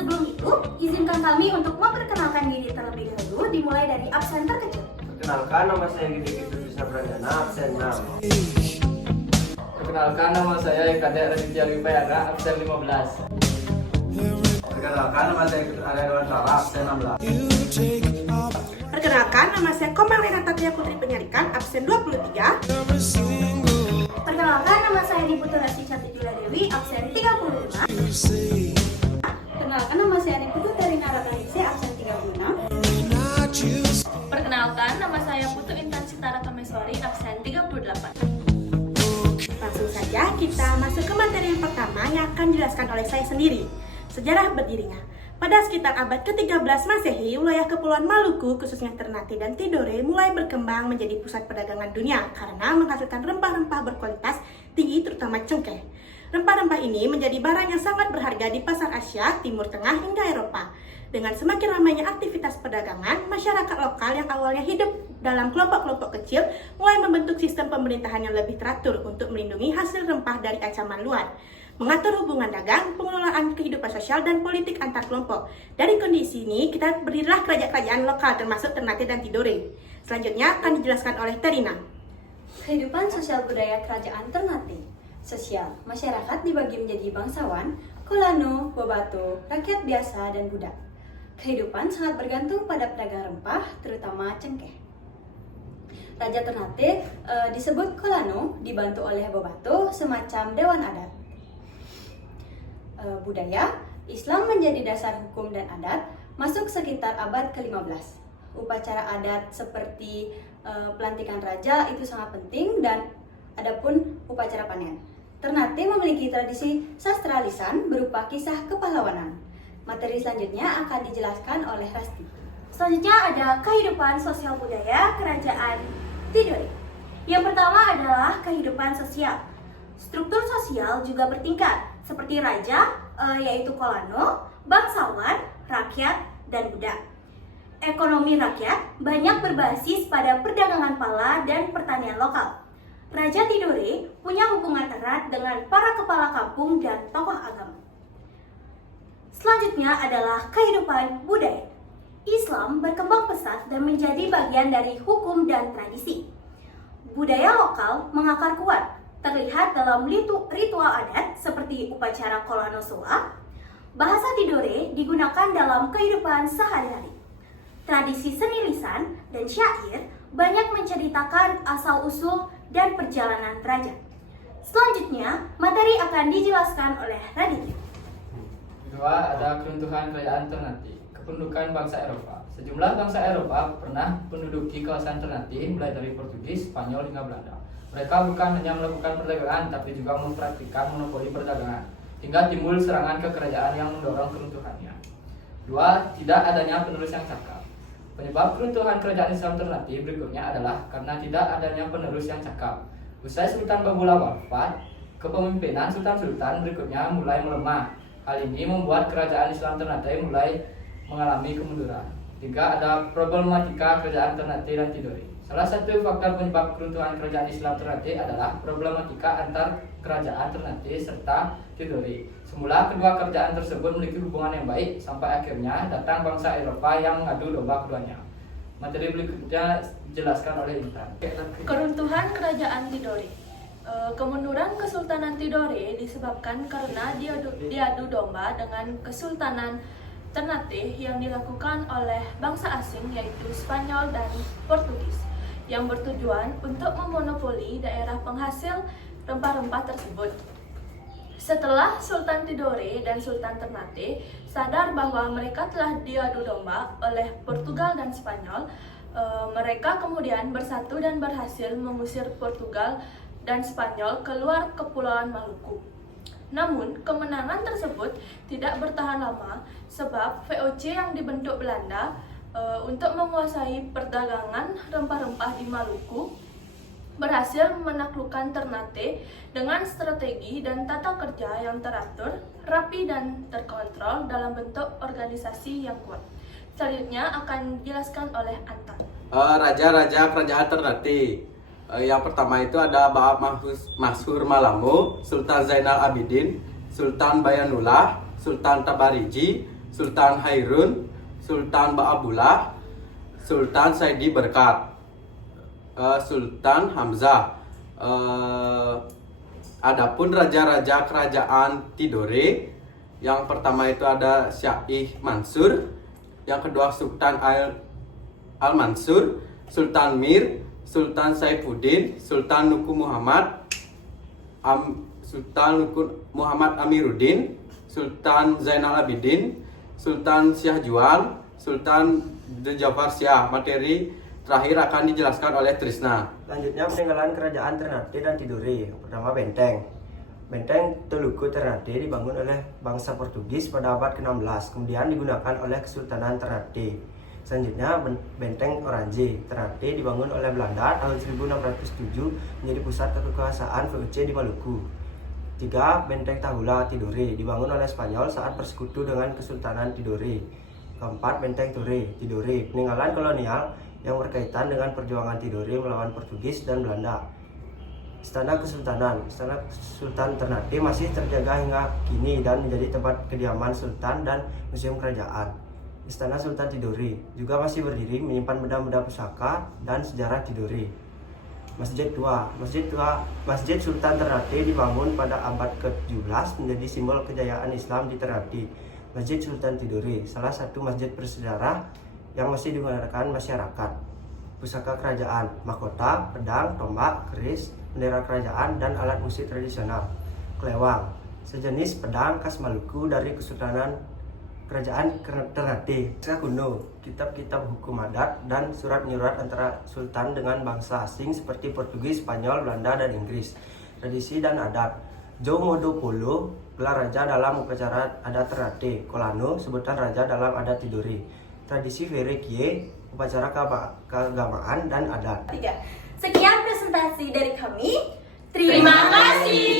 Sebelum itu, izinkan kami untuk memperkenalkan diri terlebih dahulu, dimulai dari absen terkecil. Perkenalkan, nama saya Gede Krisna Pradana, absen 6. Perkenalkan, nama saya Kadek Raditya Wipayana, absen 15. Perkenalkan, nama saya Arya Dewantara, absen 16. Perkenalkan, nama saya Komang Renata Tia Putri Penyarikan, absen 23. Perkenalkan, nama saya Niputurasi Catujula Dewi, absen 35. Perkenalkan, nama saya Niputu Terina Ratanise, absen 36. Perkenalkan, nama saya Putu Intan Sitara Kameswari, absen 38. Langsung saja kita masuk ke materi yang pertama yang akan dijelaskan oleh saya sendiri. Sejarah berdirinya. Pada sekitar abad ke-13 Masehi, wilayah Kepulauan Maluku, khususnya Ternate dan Tidore, mulai berkembang menjadi pusat perdagangan dunia karena menghasilkan rempah-rempah berkualitas tinggi terutama cengkeh. Rempah-rempah ini menjadi barang yang sangat berharga di pasar Asia, Timur Tengah hingga Eropa. Dengan semakin ramainya aktivitas perdagangan, masyarakat lokal yang awalnya hidup dalam kelompok-kelompok kecil mulai membentuk sistem pemerintahan yang lebih teratur untuk melindungi hasil rempah dari ancaman luar, mengatur hubungan dagang, pengelolaan kehidupan sosial dan politik antar kelompok. Dari kondisi ini, kita berdirilah kerajaan-kerajaan lokal termasuk Ternate dan Tidore. Selanjutnya akan dijelaskan oleh Terina. Kehidupan sosial budaya kerajaan Ternate. Sosial, masyarakat dibagi menjadi bangsawan, kolano, bobato, rakyat biasa, dan budak. Kehidupan sangat bergantung pada pedagang rempah, terutama cengkeh. Raja Ternate disebut kolano, dibantu oleh bobato, semacam dewan adat. Budaya, Islam menjadi dasar hukum dan adat, masuk sekitar abad ke-15. Upacara adat seperti pelantikan raja itu sangat penting dan adapun upacara panen. Ternate memiliki tradisi sastra lisan berupa kisah kepahlawanan. Materi selanjutnya akan dijelaskan oleh Rasti. Selanjutnya ada kehidupan sosial budaya kerajaan Tidore. Yang pertama adalah kehidupan sosial. Struktur sosial juga bertingkat, seperti raja, yaitu kolano, bangsawan, rakyat, dan budak. Ekonomi rakyat banyak berbasis pada perdagangan pala dan pertanian lokal. Raja Tidore punya hubungan erat dengan para kepala kampung dan tokoh agama. Selanjutnya adalah kehidupan budaya. Islam berkembang pesat dan menjadi bagian dari hukum dan tradisi. Budaya lokal mengakar kuat, terlihat dalam ritual adat seperti upacara kolano soa. Bahasa Tidore digunakan dalam kehidupan sehari-hari. Tradisi seni lisan dan syair banyak menceritakan asal-usul dan perjalanan raja. Selanjutnya, materi akan dijelaskan oleh Raditya. Kedua, ada keruntuhan kerajaan Ternate. Kependudukan bangsa Eropa. Sejumlah bangsa Eropa pernah menduduki kawasan Ternate mulai dari Portugis, Spanyol hingga Belanda. Mereka bukan hanya melakukan perdagangan, tapi juga mempraktikkan monopoli perdagangan, hingga timbul serangan ke kerajaan yang mendorong keruntuhannya. Dua, tidak adanya penerus yang cakap. Penyebab keruntuhan kerajaan Islam Ternate berikutnya adalah karena tidak adanya penerus yang cakap. Usai Sultan Babula wafat, kepemimpinan sultan-sultan berikutnya mulai melemah. Hal ini membuat kerajaan Islam Ternate mulai mengalami kemunduran. Tiga, ada problematika kerajaan Ternate dan Tidore. Salah satu faktor penyebab keruntuhan kerajaan Islam Ternate adalah problematika antar kerajaan Ternate serta Tidore. Semula kedua kerajaan tersebut memiliki hubungan yang baik sampai akhirnya datang bangsa Eropa yang mengadu domba keduanya. Materi berikutnya dijelaskan oleh Intan. Keruntuhan kerajaan Tidore. Kemunduran Kesultanan Tidore disebabkan karena diadu domba dengan Kesultanan Ternate yang dilakukan oleh bangsa asing yaitu Spanyol dan Portugis yang bertujuan untuk memonopoli daerah penghasil rempah-rempah tersebut. Setelah Sultan Tidore dan Sultan Ternate sadar bahwa mereka telah diadu domba oleh Portugal dan Spanyol, mereka kemudian bersatu dan berhasil mengusir Portugal dan Spanyol keluar Kepulauan Maluku. Namun, kemenangan tersebut tidak bertahan lama sebab VOC yang dibentuk Belanda untuk menguasai perdagangan rempah-rempah di Maluku berhasil menaklukkan Ternate dengan strategi dan tata kerja yang teratur, rapi dan terkontrol dalam bentuk organisasi yang kuat. Selanjutnya akan dijelaskan oleh Anton. Raja-raja kerajaan Ternate. Yang pertama itu ada Baab Mansur Malamo, Sultan Zainal Abidin, Sultan Bayanullah, Sultan Tabariji, Sultan Hairun, Sultan Ba'abullah, Sultan Saidi Berkat, Sultan Hamzah. Adapun raja-raja kerajaan Tidore, yang pertama itu ada Syaikh Mansur, yang kedua Sultan Al-Mansur, Sultan Mir, Sultan Saifuddin, Sultan Nuku Muhammad, Sultan Nuku Muhammad Amiruddin, Sultan Zainal Abidin, Sultan Syahjual, Sultan Jafar Syah. Materi terakhir akan dijelaskan oleh Trisna. Selanjutnya peninggalan kerajaan Ternate dan Tidore. Yang pertama benteng. Benteng Telugu Ternate dibangun oleh bangsa Portugis pada abad ke-16, kemudian digunakan oleh Kesultanan Ternate. Selanjutnya benteng Orange Ternate dibangun oleh Belanda tahun 1607 menjadi pusat kekuasaan VOC di Maluku. 3. Benteng Tahula Tidore dibangun oleh Spanyol saat bersekutu dengan Kesultanan Tidore. 4. Benteng Tidore, peninggalan kolonial yang berkaitan dengan perjuangan Tidore melawan Portugis dan Belanda. Istana Kesultanan. Istana Sultan Ternate masih terjaga hingga kini dan menjadi tempat kediaman Sultan dan museum kerajaan. Istana Sultan Tidore juga masih berdiri menyimpan benda-benda pusaka dan sejarah Tidore. Masjid Tua. Masjid Sultan Ternate dibangun pada abad ke-17 menjadi simbol kejayaan Islam di Ternate. Masjid Sultan Tidore, salah satu masjid bersejarah yang masih digunakan masyarakat. Pusaka kerajaan, mahkota, pedang, tombak, keris, bendera kerajaan, dan alat musik tradisional. Klewang, sejenis pedang khas Maluku dari Kesultanan Kerajaan Ternate. Naskah kuno, kitab-kitab hukum adat, dan surat menyurat antara sultan dengan bangsa asing seperti Portugis, Spanyol, Belanda, dan Inggris. Tradisi dan adat. Jo Modo Polo, gelar raja dalam upacara adat Ternate. Kolano, sebutan raja dalam adat Tidore. Tradisi Verekie, upacara keagamaan dan adat. 3. Sekian presentasi dari kami. Terima kasih.